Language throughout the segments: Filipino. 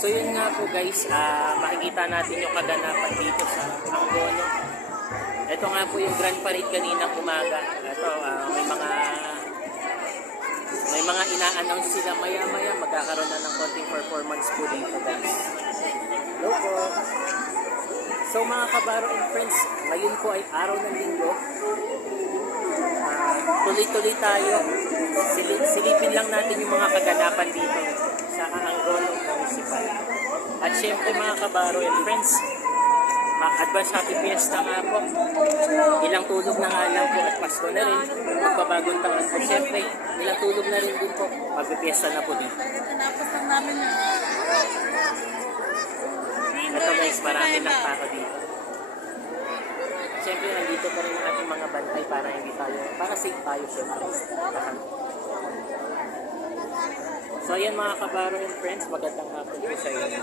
So yun nga po guys, ah, makikita natin yung kaganapan dito sa Angono. Ito nga po yung Grand Parade kaninang umaga. Ito, ah, may mga may mga ina-announce sila maya-maya magkakaroon na ng konting performance po dito guys. Hello. So mga kabaro and friends, ngayon po ay araw ng linggo. Ah, tuloy-tuloy tayo. Sili- silipin lang natin yung mga kaganapan dito. At syempre mga kabaro and friends, ah, advance happy fiesta nga po. Ilang tulog na nga lang po at Pasko na rin. Magbabagong taon. At syempre, ilang tulog na rin din po. Magpipiesta na po dito. Tinapos lang namin yun. Ito guys, marami ng tao dito. Siyempre, nandito pa rin ang ating mga bantay para hindi tayo, para safe tayo syempre. So ayan mga kabaro and friends, magandang hapon po sa inyo.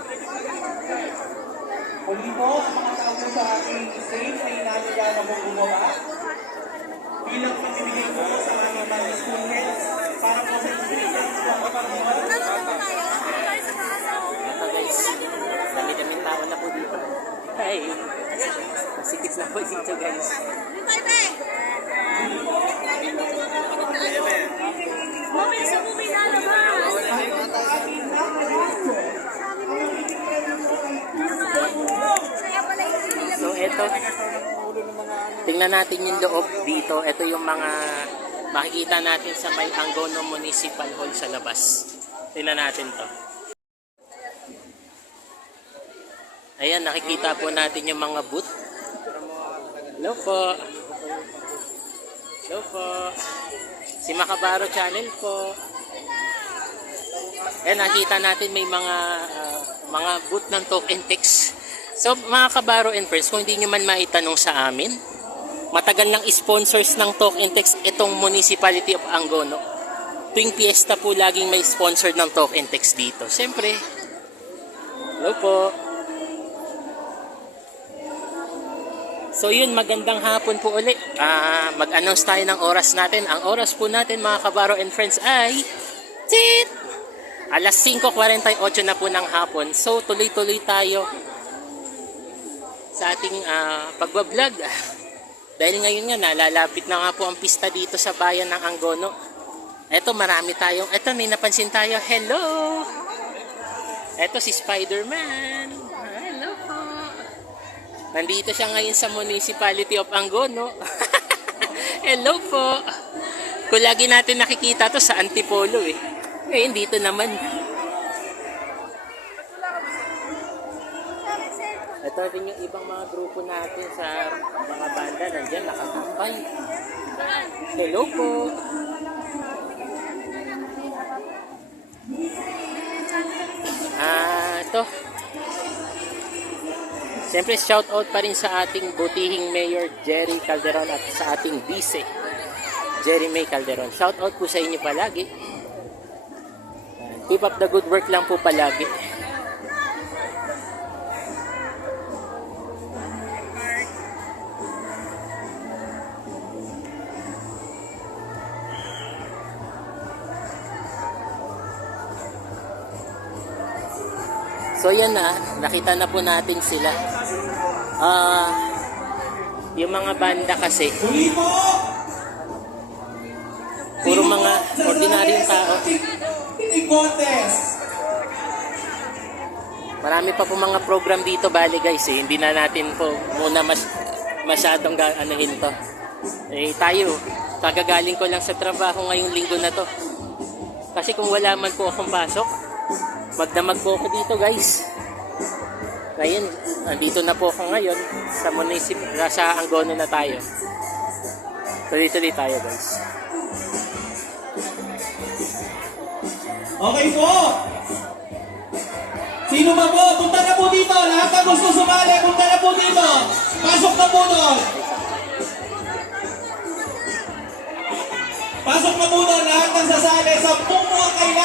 Muli po, mga tao sa ating stage ay nalala na po gumawa. Bilang pamimigay ko po sa ating mga heads para po sa pagmamahal. Ito guys, dami-daming tao na po dito. Hi! Masikip na po dito guys. Mami, sa bumi lalabas. So ito, tingnan natin yung loob dito. Ito yung mga makikita natin sa may Angono Municipal Hall sa labas. Tingnan natin to. Ayan, nakikita po natin yung mga booth. Hello po. Hello po. Si Makabaro Channel po. Ayan, nakita natin may mga ah, mga booth ng token text. So, mga kabaro and friends, kung hindi nyo man maitanong sa amin, matagal ng sponsors ng token text itong Municipality of Angono. Tuwing piyesta po laging may sponsor ng token text dito. Siyempre, hello po. So yun, magandang hapon po uli. Ah, mag-announce tayo ng oras natin. Ang oras po natin mga kabaro and friends ay tit! Alas 5.48 na po ng hapon. So tuloy-tuloy tayo sa ating ah, pagbablog. Dahil ngayon nga, nalalapit na nga po ang pista dito sa bayan ng Angono. Eto, marami tayong, eto, may napansin tayo. Hello! Eto, si Spider-Man. Hello po. Nandito siya ngayon sa Municipality of Angono. Hello po. Kung lagi natin nakikita to sa Antipolo eh. Ngayon dito naman. Ito din yung ibang mga grupo natin sa Nandiyan, nakakapay. Hello po. Ah, ito. Siyempre, shout out pa rin sa ating butihing Mayor Jerry Calderon at sa ating vice, Jerry May Calderon. Shout out po sa inyo palagi. Keep up the good work lang po palagi. So yan na, nakita na po natin sila. Ah, yung mga banda kasi, puro mga ordinaryong tao. Marami pa po mga program dito, bali guys, eh. hindi na natin po muna mas, masyadong anuhin to. Eh tayo, kagagaling ko lang sa trabaho ngayong linggo na to. Kasi kung wala man po akong pasok, magdamag po ako dito guys. Ngayon, nandito na po ako ngayon sa municip, sa Angono na tayo. Tuloy-tuloy tayo guys. Okay po. Sino ba po? Punta na po dito. Lahat na gusto sumali, punta na po dito. Pasok na po doon. Pasok na po doon. Lahat ng sasali. Sampung mga kailangan.